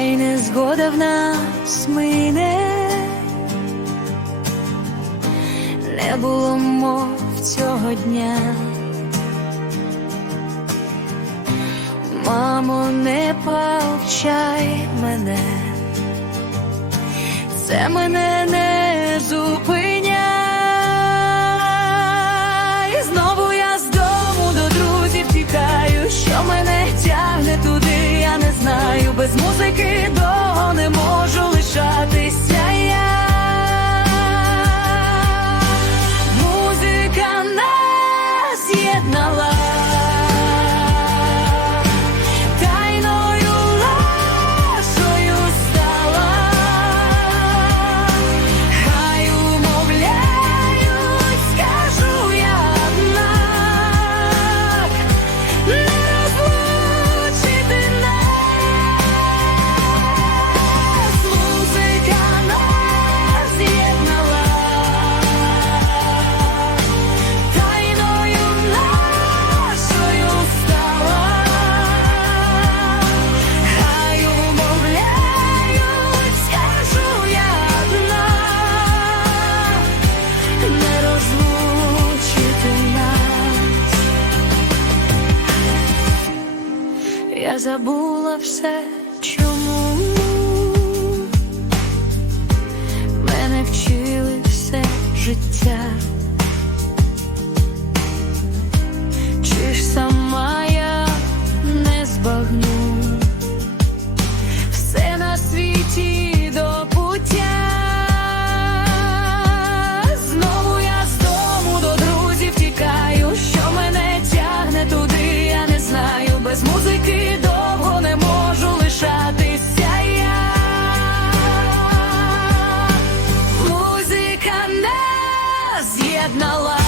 хай не згода в нас мине, не було мов цього дня. Мамо, не повчай мене, це мене не зупиняє. Знову я Я забула все, чому мене вчили все життя. have no love.